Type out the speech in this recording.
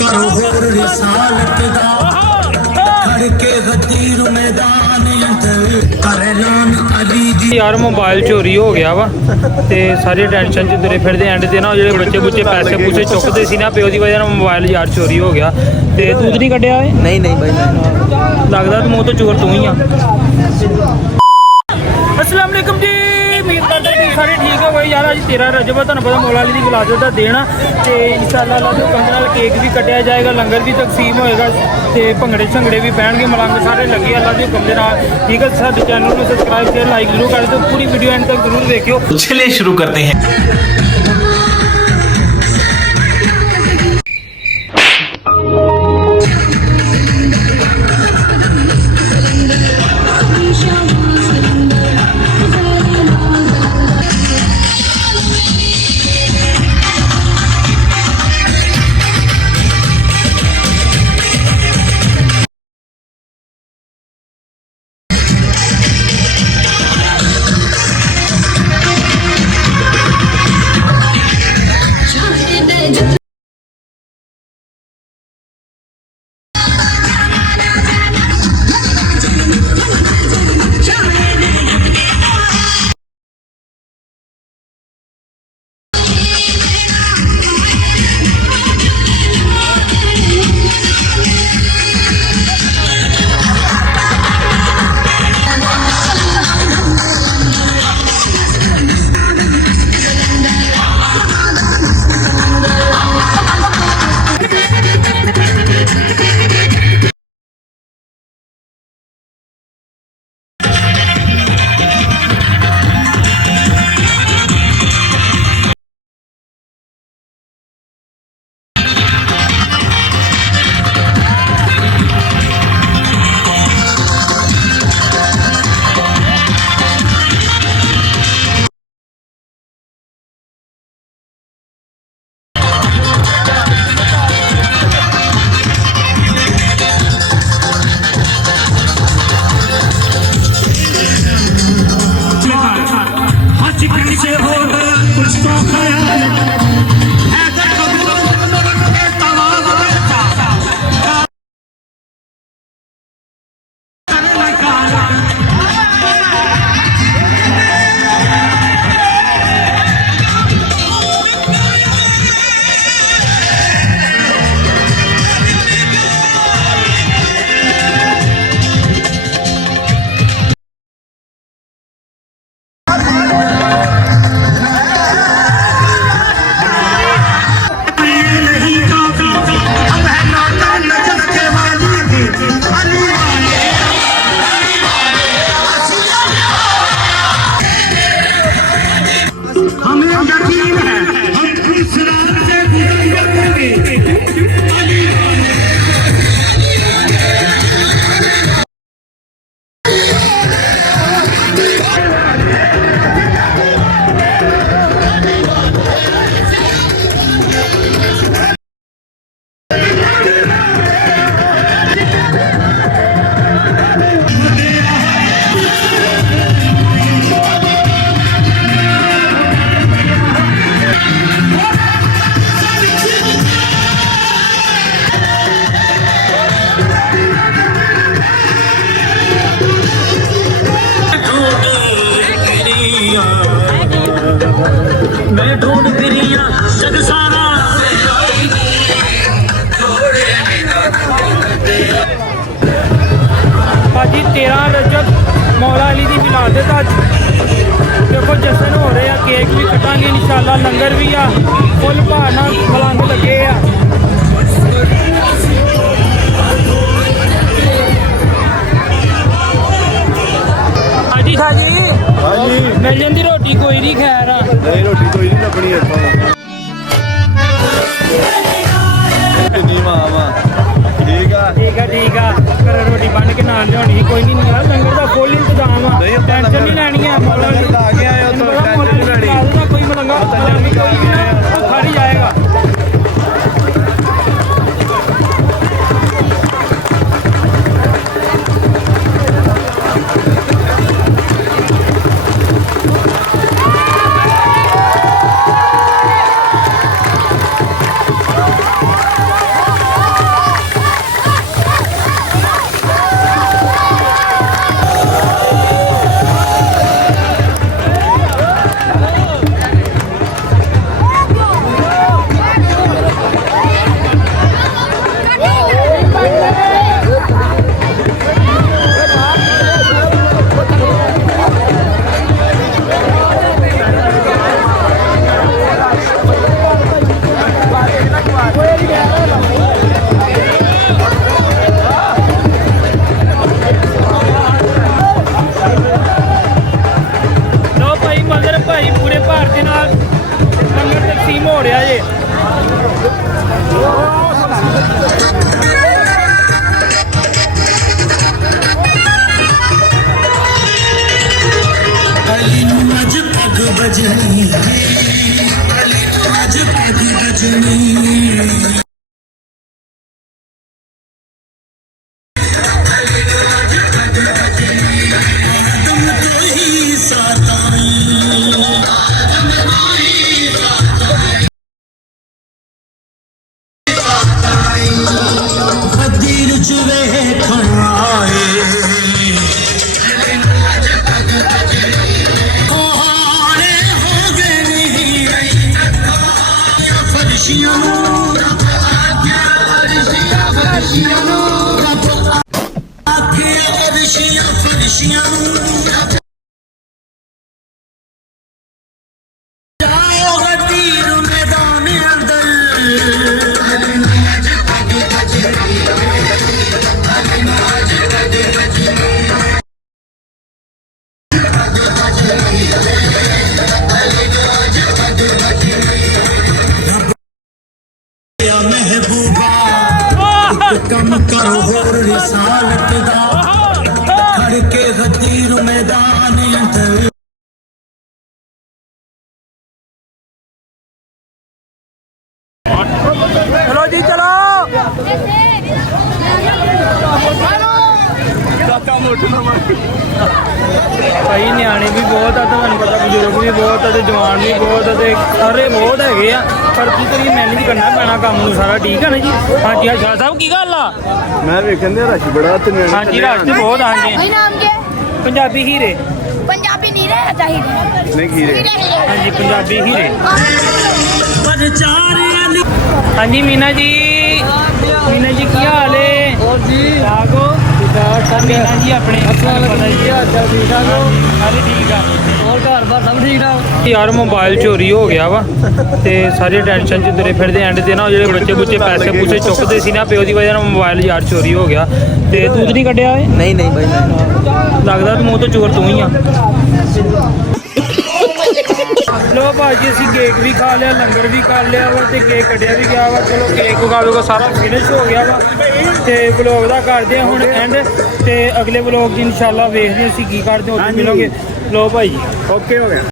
करो होर रिसालत दा खड़ के गदीर मैदान अंदर करे नाम अली दी। यार मोबाइल चोरी हो गया वा ते सारी टेंशन च तुरे फिरदे एंड ते ना ਜਿਹੜੇ ਬੱਚੇ ਬੁੱਚੇ ਪੈਸੇ ਪੂਸੇ ਚੁੱਕਦੇ ਸੀ ਨਾ ਪਿਓ ਦੀ ਵਜ੍ਹਾ ਨਾਲ ਮੋਬਾਈਲ ਯਾਰ ਚੋਰੀ ਹੋ ਗਿਆ ਤੇ ਤੂੰ ਨਹੀਂ ਕੱਢਿਆ ਓਏ? ਨਹੀਂ ਨਹੀਂ ਬਾਈ ਲੱਗਦਾ ਤੂੰ ਮੂੰਹ ਤੋਂ ਚੋਰ ਤੂੰ ਹੀ ਆ। अस्सलाम वालेकुम जी, उम्मीद करते हैं कि सारे ठीक है भाई। यार अज 13 रजब है, तुहानू पता मौला अली दी विलादत दा दिन आ ते इंशाअल्लाह अल्लाह दे हुक्म नाल केक भी कटिया जाएगा, लंगर भी तकसीम होएगा ते भंगड़े शंगड़े भी पैणगे, मलंग सारे लगे अल्लाह दे हुक्म दे नाल। ठीक है, साडे चैनल नू सबसक्राइब शेयर लाइक जरूर कर दो, पूरी वीडियो एंड तक जरूर देखियो। चलिए शुरू करते हैं। मैं ढूंढ फिरिया जग सारा भाजी 13 रजब मौला अली दी विलादत अज देखो जश्न हो रहे हैं, केक भी कटांगे इंशाअल्लाह, लंगर भी आ फुल भार नाल मलंग लगे आ। हाजी साजी मिल जाती रोटी कोई नहीं, खैर नहीं रोटी कोई नहीं लभनी इत्थों किन्नी मां ठीक है घर रोटी बन के नाल लियानी कोई नहीं यार, लंगर का फुल इंतजाम आ, टेंशन नहीं लैनी है। कोई मलंगा भुखा नहीं जाएगा। सच वेखण आए कोहारे हो गए नहीं फर्शियों रब आख्या फर्शियों रब जाओ गदीर मैदान अंदर या महबूबा एक कम करो होर रिसालत दा खड़ के गदीर मैदान अंदर ਚਲੋ ਜੀ ਚਲੋ ਕਾਕਾ ਮੋਟੂ ਨਾ ਮਾਰ ਭਾਈ ਨਿਆਣੇ ਵੀ ਬਹੁਤ ਆ ਤੁਹਾਨੂੰ ਪਤਾ ਬਜ਼ੁਰਗ ਵੀ ਬਹੁਤ ਆ ਤੇ ਜਵਾਨ ਵੀ ਬਹੁਤ ਆ ਤੇ ਸਾਰੇ ਬਹੁਤ ਹੈਗੇ ਆ ਪਰ ਕੀ ਕਰੀਏ ਮੈਨੇਜ ਕਰਨਾ ਪੈਣਾ ਕੰਮ ਨੂੰ ਸਾਰਾ ਠੀਕ ਆ ਨਾ ਜੀ ਹਾਂਜੀ ਹਾਂ ਸ਼ਾਹ ਸਾਹਿਬ ਕੀ ਗੱਲ ਆ ਮੈਂ ਵੇਖਣ ਦੇ ਰਸ਼ ਬੜਾ ਤੇ ਨਿਆਣੇ ਹਾਂਜੀ ਰਸ਼ ਤੇ ਬਹੁਤ ਆ ਜੀ ਭਾਈ ਨਾਮ ਕੀ ਹੈ? ਪੰਜਾਬੀ ਹੀਰੇ ਪੰਜਾਬੀ ਨੀਰੇ ਚਾਹੀਦੇ ਨਹੀਂ ਖੀਰੇ ਹਾਂਜੀ ਪੰਜਾਬੀ ਹੀਰੇ पर चारियां ਹਾਂਜੀ ਮੀਨਾ ਜੀ ਕੀ ਹਾਲ ਏ ਹੋਰ ਜੀ ਠੀਕ ਹੋ ਮੀਨਾ ਜੀ ਆਪਣੇ ਪਤਾ ਜੀ ਠੀਕ ਠਾਕ ਹੋ ਸਾਰੇ ਠੀਕ ਆ ਹੋਰ ਘਰ ਬਾਰ ਸਭ ਠੀਕ ਠਾਕ ਯਾਰ ਮੋਬਾਈਲ ਚੋਰੀ ਹੋ ਗਿਆ ਵਾ ਤੇ ਸਾਰੇ ਟੈਨਸ਼ਨ ਚ ਤੁਰੇ ਫਿਰਦੇ ਐਂਡ ਤੇ ਨਾ ਉਹ ਜਿਹੜੇ ਬੱਚੇ ਬੁੱਚੇ ਪੈਸੇ ਪੂਸੇ ਚੁੱਕਦੇ ਸੀ ਨਾ ਪਿਓ ਦੀ ਵਜ੍ਹਾ ਨਾਲ ਮੋਬਾਈਲ ਯਾਰ ਚੋਰੀ ਹੋ ਗਿਆ ਤੇ ਤੂੰ ਨਹੀਂ ਕੱਢਿਆ ਓਏ ਨਹੀਂ ਨਹੀਂ ਬਾਈ ਨਹੀਂ ਲੱਗਦਾ ਤੂੰ ਮੂੰਹ ਤੋਂ ਚੋਰ ਤੂੰ ਹੀ ਆ ਲੋ ਭਾਜੀ ਅਸੀਂ ਕੇਕ ਵੀ ਖਾ ਲਿਆ ਲੰਗਰ ਵੀ ਕਰ ਲਿਆ ਵਾ ਤੇ ਕੇਕ ਕੱਢਿਆ ਵੀ ਗਿਆ ਵਾ ਚਲੋ ਕੇਕ ਖਾ ਸਾਰਾ ਫਿਨਿਸ਼ ਹੋ ਗਿਆ ਵਾ ਤੇ ਵਲੌਗ ਦਾ ਕਰਦੇ ਆ ਹੁਣ ਐਂਡ ਤੇ ਅਗਲੇ ਵਲੌਗ 'ਚ ਇਨਸ਼ਾਅੱਲਾ ਵੇਖਦੇ ਹਾਂ ਅਸੀਂ ਕੀ ਕਰਦੇ ਹਾਂ ਉੱਥੇ ਮਿਲਾਂਗੇ ਲੋ ਭਾਈ ਓਕੇ ਹੋ ਗਿਆ